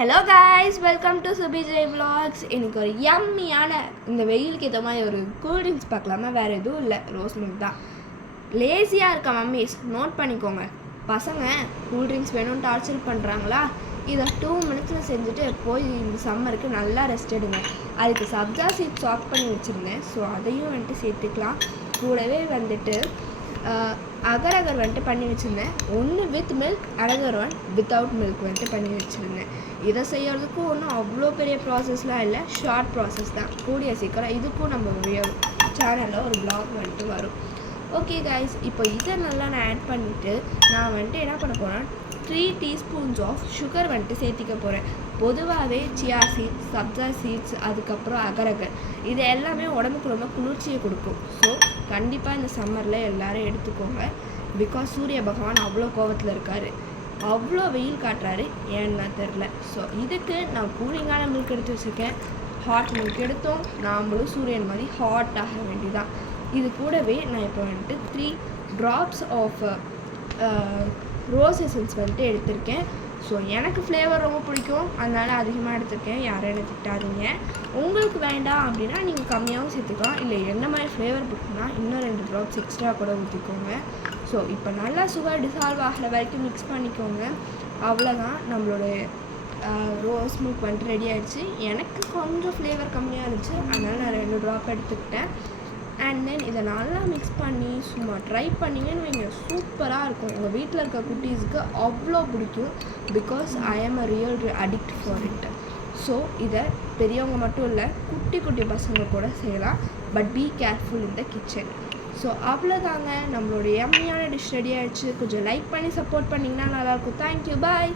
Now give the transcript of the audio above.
Hello guys, welcome to Subijay vlogs. எனக்கு ஒரு யம்மியான இந்த வெயிலுக்கு ஏற்ற மாதிரி ஒரு கூல்ட்ரிங்க்ஸ் பார்க்கலாமா? வேறு எதுவும் இல்லை, ரோஸ் மில்க் தான். லேசியாக இருக்க மம்மிஸ் நோட் பண்ணிக்கோங்க. பசங்க கூல்ட்ரிங்க்ஸ் வேணும்னு டார்ச்சர் பண்ணுறாங்களா? இதை 2 minutes செஞ்சுட்டு போய் இந்த சம்மருக்கு நல்லா ரெஸ்ட் எடுங்க. அதுக்கு சப்ஜா சீட் சாப் பண்ணி வச்சுருந்தேன், ஸோ அதையும் வந்துட்டு சேர்த்துக்கலாம். கூடவே வந்துட்டு அகர் வந்துட்டு பண்ணி வச்சுருந்தேன். ஒன்று with milk, another one without milk வந்துட்டு பண்ணி வச்சுருந்தேன். இதை செய்கிறதுக்கும் ஒன்றும் அவ்வளோ பெரிய ப்ராசஸ்லாம் இல்லை, ஷார்ட் ப்ராசஸ் தான். கூடிய சீக்கிரம் இதுக்கும் நம்ம சேனலில் ஒரு ப்ளாக் வந்துட்டு வரும். ஓகே கைஸ், இப்போ இதை நல்லா நான் ஆட் பண்ணிவிட்டு நான் வந்துட்டு என்ன பண்ண போகிறேன், 3 teaspoons ஆஃப் சுகர் வந்துட்டு சேர்த்திக்க போகிறேன். பொதுவாகவே சியா சீட்ஸ், சப்ஜா சீட்ஸ், அதுக்கப்புறம் அகர் இது எல்லாமே உடம்புக்கு ரொம்ப குளிர்ச்சியை கொடுக்கும். ஸோ கண்டிப்பாக இந்த சம்மரில் எல்லோரும் எடுத்துக்கோங்க. பிகாஸ் சூரிய பகவான் அவ்வளோ கோவத்தில் இருக்கார், அவ்வளோ வெயில் காட்டுறாரு, ஏன்னா தெரில. ஸோ இதுக்கு நான் கூலிங்கான மில்க் எடுத்து வச்சுருக்கேன். ஹாட் மில்க் எடுத்தோம், நாமளும் சூரியன் மாதிரி ஹாட் ஆக வேண்டியதான். இது கூடவே நான் இப்போ வந்துட்டு 3 drops ஆஃப் ரோஸ் எசன்ஸ் வந்துட்டு எடுத்திருக்கேன். ஸோ எனக்கு ஃப்ளேவர் ரொம்ப பிடிக்கும், அதனால் அதிகமாக எடுத்திருக்கேன். யாரும் எனக்கு திட்டாதீங்க. உங்களுக்கு வேண்டாம் அப்படின்னா நீங்கள் கம்மியாகவும் சேர்த்துக்கலாம். இல்லை என்ன மாதிரி ஃப்ளேவர் பிடிக்குன்னா இன்னும் 2 drops எக்ஸ்ட்ரா கூட ஊற்றிக்கோங்க. ஸோ இப்போ நல்லா சுகர் டிசால்வ் ஆகிற வரைக்கும் மிக்ஸ் பண்ணிக்கோங்க. அவ்வளோதான், நம்மளோட ரோஸ் மில்க் வந்துட்டு ரெடி ஆகிடுச்சு. எனக்கு கொஞ்சம் ஃப்ளேவர் கம்மியாக இருந்துச்சு, அதனால் நான் 2 drop எடுத்துக்கிட்டேன். அண்ட் தென் இதை நல்லா மிக்ஸ் பண்ணி சும்மா ட்ரை பண்ணிங்கன்னு வைங்க, சூப்பராக இருக்கும். உங்கள் வீட்டில் இருக்க குட்டீஸுக்கு அவ்வளோ பிடிக்கும். பிகாஸ் ஐ ஆம் அ real addict for it. So இதை பெரியவங்க மட்டும் இல்லை, குட்டி குட்டி பசங்க கூட செய்யலாம். But be careful in the kitchen. So அவ்வளோதாங்க, நம்மளோட யம்மியான டிஷ் ரெடி ஆகிடுச்சு. கொஞ்சம் லைக் பண்ணி சப்போர்ட் பண்ணிங்கன்னா நல்லாயிருக்கும். தேங்க்யூ, பாய்.